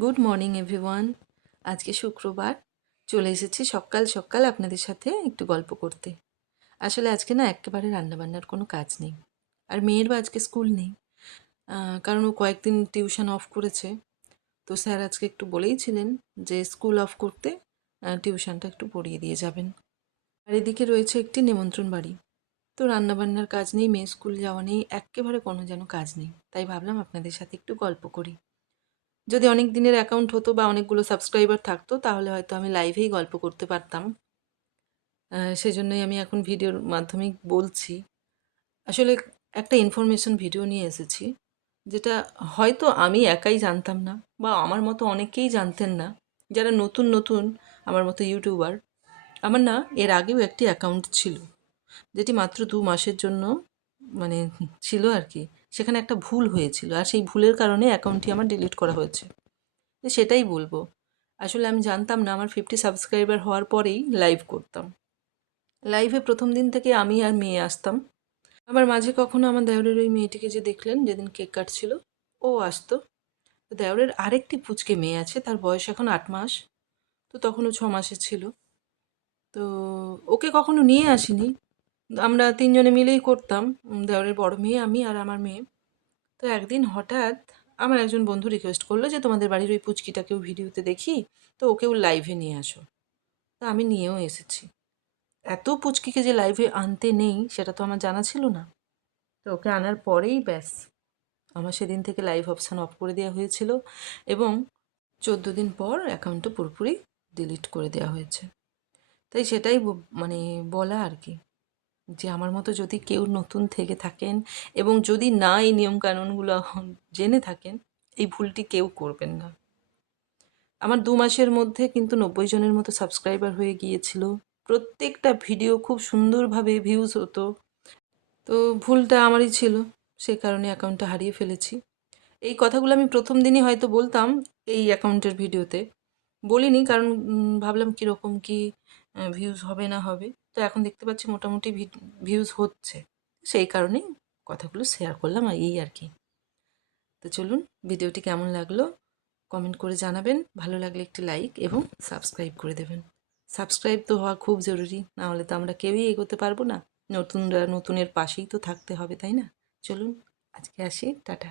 Good morning everyone. আজকে শুক্রবার, চলে এসেছি সকাল সকাল আপনাদের সাথে একটু গল্প করতে। আসলে আজকে না একেবারে রান্নাবান্নার কোনো কাজ নেই, আর মেয়েরও আজকে স্কুল নেই। কারণ ও কয়েকদিন টিউশন অফ করেছে। তো স্যার আজকে একটু বলেইছিলেন যে স্কুল অফ করতে টিউশনটা একটু পড়িয়ে দিয়ে যাবেন। আর এদিকে রয়েছে একটি নিমন্ত্রণ বাড়ি। তো রান্নাবান্নার কাজ নেই, মেয়ে স্কুল যাওয়া নেই, একেবারে কোনো যেন কাজ নেই। তাই ভাবলাম আপনাদের সাথে একটু গল্প করি। যদি অনেক দিনের অ্যাকাউন্ট হতো বা অনেকগুলো সাবস্ক্রাইবার থাকতো তাহলে হয়তো আমি লাইভেই গল্প করতে পারতাম। সেজন্যই আমি এখন ভিডিওর মাধ্যমে বলছি। আসলে একটা ইনফরমেশন ভিডিও নিয়ে এসেছি, যেটা হয়তো আমি একাই জানতাম না, বা আমার মতো অনেকেই জানতেন না, যারা নতুন নতুন আমার মতো ইউটিউবার। আমার না এর আগেও একটি অ্যাকাউন্ট ছিল, যেটি মাত্র 2 মাসের জন্য মানে ছিল আর কি। সেখানে একটা ভুল হয়েছিল, আর সেই ভুলের কারণে অ্যাকাউন্টটি আমার ডিলিট করা হয়েছে। তো সেটাই বলবো। আসলে আমি জানতাম না, আমার 50 সাবস্ক্রাইবার হওয়ার পরেই লাইভ করতাম। লাইভে প্রথম দিন থেকে আমি আর মেয়ে আসতাম। আবার মাঝে কখনো আমার দেওরের ওই মেয়েটিকে যে দেখলেন যেদিন কেক কাটছিল, ও আসতো। তো দেওরের আরেকটি পুচকে মেয়ে আছে, তার বয়স এখন 8 মাস। তো তখন ও 6 মাসের ছিল। তো ওকে কখনো নিয়ে আসিনি, আমরা তিনজনে মিলেই করতাম। দেওরের বড় মেয়ে, আমি আর আমার মেয়ে। তো একদিন হঠাৎ আমার একজন বন্ধু রিকোয়েস্ট করলো যে তোমাদের বাড়ির ওই পুচকিটাকেও ভিডিওতে দেখি, তো ওকেও লাইভে নিয়ে আসো। তো আমি নিয়েও এসেছি। এত পুচকিকে যে লাইভে আনতে নেই সেটা তো আমার জানা ছিল না। তো ওকে আনার পরেই ব্যাস, আমার সেদিন থেকে লাইভ অপশান অফ করে দেওয়া হয়েছিল, এবং 14 দিন পর অ্যাকাউন্টটা পুরোপুরি ডিলিট করে দেওয়া হয়েছে। তাই সেটাই মানে বলা আর কি, যে আমার মতো যদি কেউ নতুন থেকে থাকেন এবং যদি না এই নিয়মকানুনগুলো জেনে থাকেন, এই ভুলটি কেউ করবেন না। আমার 2 মাসের মধ্যে কিন্তু 90 জনের মতো সাবস্ক্রাইবার হয়ে গিয়েছিল। প্রত্যেকটা ভিডিও খুব সুন্দরভাবে ভিউজ হতো। তো ভুলটা আমারই ছিল, সে কারণে অ্যাকাউন্টটা হারিয়ে ফেলেছি। এই কথাগুলো আমি প্রথম দিনই হয়তো বলতাম এই অ্যাকাউন্টের ভিডিওতে, বলিনি কারণ ভাবলাম কীরকম কী ভিউজ হবে না হবে। তো এখন দেখতে পাচ্ছি মোটামুটি ভিউজ হচ্ছে, সেই কারণেই কথাগুলো শেয়ার করলাম, আর এই আর কি। তো চলুন, ভিডিওটি কেমন লাগলো কমেন্ট করে জানাবেন। ভালো লাগলে একটি লাইক এবং সাবস্ক্রাইব করে দেবেন। সাবস্ক্রাইব তো হওয়া খুব জরুরি, না হলে তো আমরা কেউই এগোতে পারবো না। নতুনরা নতুনের পাশেই তো থাকতে হবে, তাই না? চলুন, আজকে আসি, টাটা।